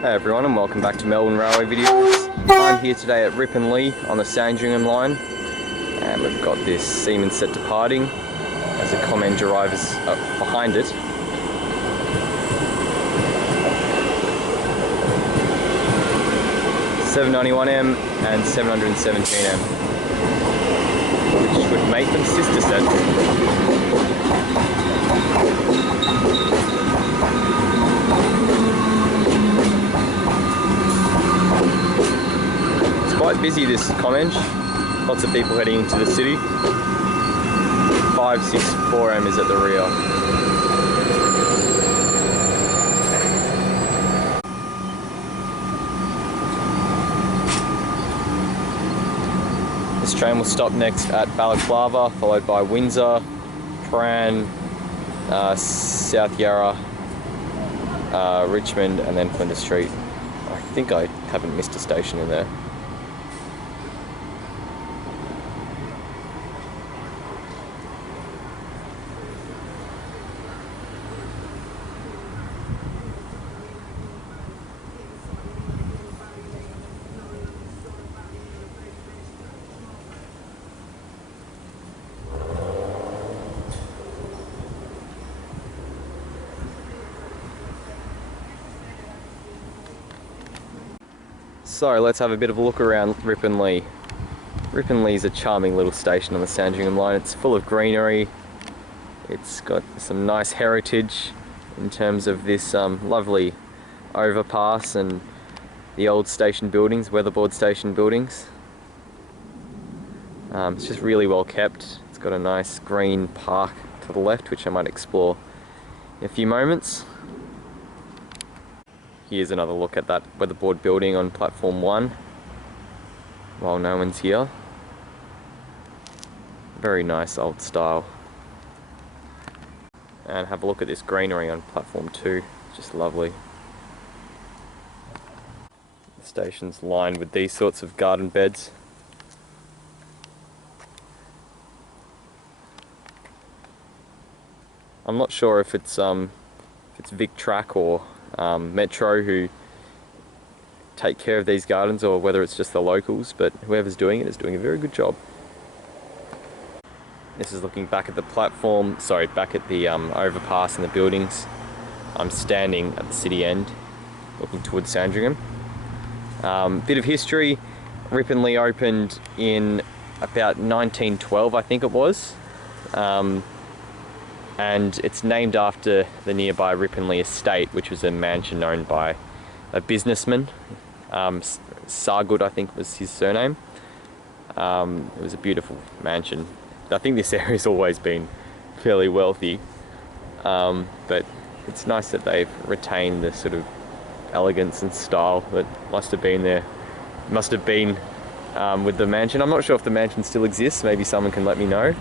Hey everyone, and welcome back to Melbourne Railway videos. I'm here today at Ripponlea on the Sandringham line, and we've got this Siemens set departing as the Commander arrives behind it. $791M and $717M, which would make them sister sets. Quite busy, this Comenge. Lots of people heading into the city. 564M is at the rear. This train will stop next at Balaclava, followed by Windsor, Prahran, South Yarra, Richmond, and then Flinders Street. I think I haven't missed a station in there. So let's have a bit of a look around Ripponlea. Ripponlea is a charming little station on the Sandringham line. It's full of greenery. It's got some nice heritage in terms of this lovely overpass and the old station buildings, weatherboard station buildings. It's just really well kept. It's got a nice green park to the left, which I might explore in a few moments. Here's another look at that weatherboard building on platform 1 while no one's here. Very nice old style. And have a look at this greenery on platform 2, just lovely. The station's lined with these sorts of garden beds. I'm not sure if it's Vic Track or Metro who take care of these gardens, or whether it's just the locals, but whoever's doing it is doing a very good job. This is looking back at the platform, back at the overpass and the buildings. I'm standing at the city end, looking towards Sandringham. Bit of history, Ripponlea opened in about 1912, I think it was. And it's named after the nearby Ripponlea estate, which was a mansion owned by a businessman. Sargood, I think, was his surname. It was a beautiful mansion. I think this area's always been fairly wealthy, but it's nice that they've retained the sort of elegance and style that must have been there. Must have been with the mansion. I'm not sure if the mansion still exists. Maybe someone can let me know.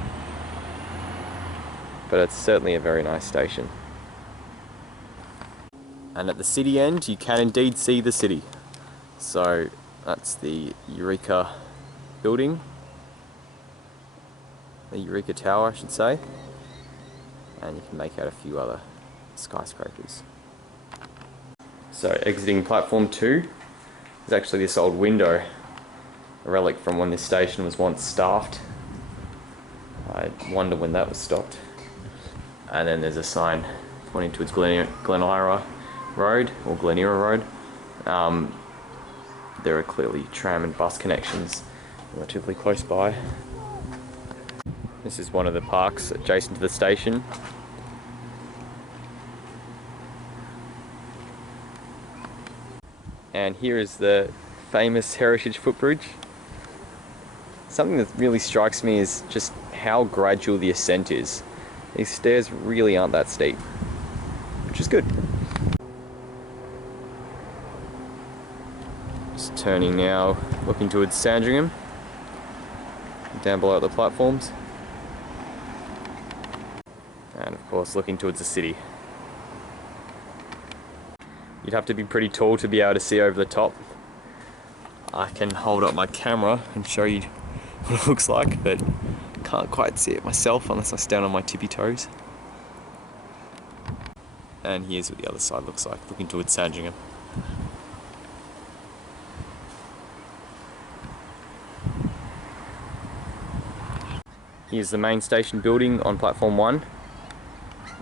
But it's certainly a very nice station. And at the city end, you can indeed see the city. So that's the Eureka building. The Eureka Tower, I should say. And you can make out a few other skyscrapers. So exiting platform 2, there's actually this old window, a relic from when this station was once staffed. I wonder when that was stopped. And then there's a sign pointing towards Glenira Road, or Glenira Road. There are clearly tram and bus connections relatively close by. This is one of the parks adjacent to the station. And here is the famous heritage footbridge. Something that really strikes me is just how gradual the ascent is. These stairs really aren't that steep, which is good. Just turning now, looking towards Sandringham, down below at the platforms. And of course looking towards the city. You'd have to be pretty tall to be able to see over the top. I can hold up my camera and show you what it looks like, but can't quite see it myself unless I stand on my tippy toes. And here's what the other side looks like, looking towards Sandringham. Here's the main station building on platform 1,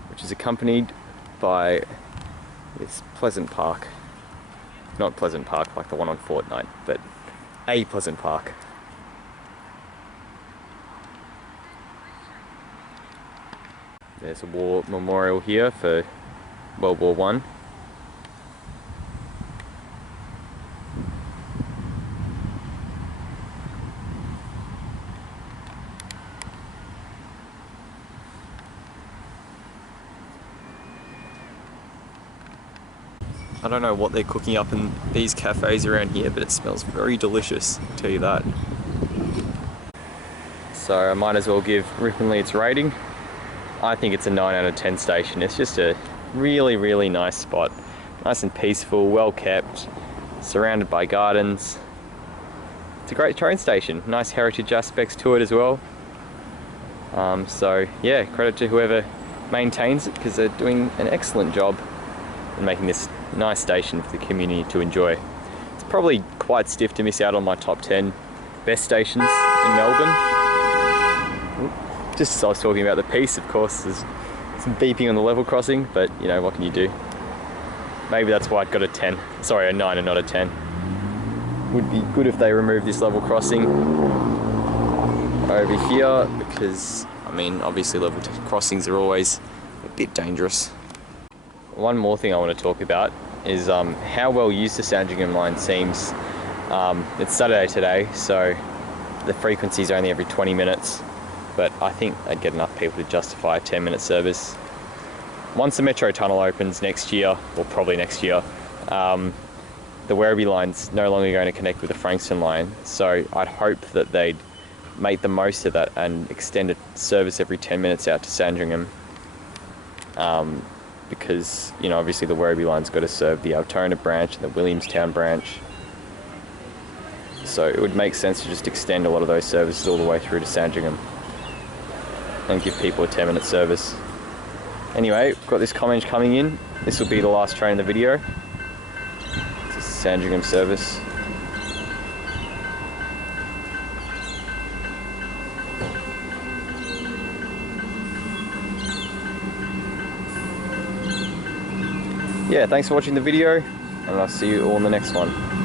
which is accompanied by this pleasant park. Not Pleasant Park like the one on Fortnite, but a pleasant park. There's a war memorial here for World War I. I don't know what they're cooking up in these cafes around here, but it smells very delicious, I'll tell you that. So I might as well give Ripponlea its rating. I think it's a 9 out of 10 station. It's just a really, really nice spot. Nice and peaceful, well kept, surrounded by gardens. It's a great train station. Nice heritage aspects to it as well. So yeah, credit to whoever maintains it, because they're doing an excellent job in making this nice station for the community to enjoy. It's probably quite stiff to miss out on my top 10 best stations in Melbourne. Just as I was talking about the peace, of course, there's some beeping on the level crossing, but you know, what can you do? Maybe that's why it got a 10. Sorry, a 9 and not a 10. Would be good if they removed this level crossing over here, because, I mean, obviously level crossings are always a bit dangerous. One more thing I want to talk about is how well used the Sandringham line seems. It's Saturday today, so the frequency's only every 20 minutes, but I think they'd get enough people to justify a 10-minute service. Once the Metro Tunnel opens next year, or probably next year, the Werribee line's no longer going to connect with the Frankston line, so I'd hope that they'd make the most of that and extend a service every 10 minutes out to Sandringham. Because, you know, obviously the Werribee line's got to serve the Altona branch and the Williamstown branch. So it would make sense to just extend a lot of those services all the way through to Sandringham and give people a 10-minute service. Anyway, we've got this comment coming in. This will be the last train in the video. It's a Sandringham service. Yeah, thanks for watching the video, and I'll see you all in the next one.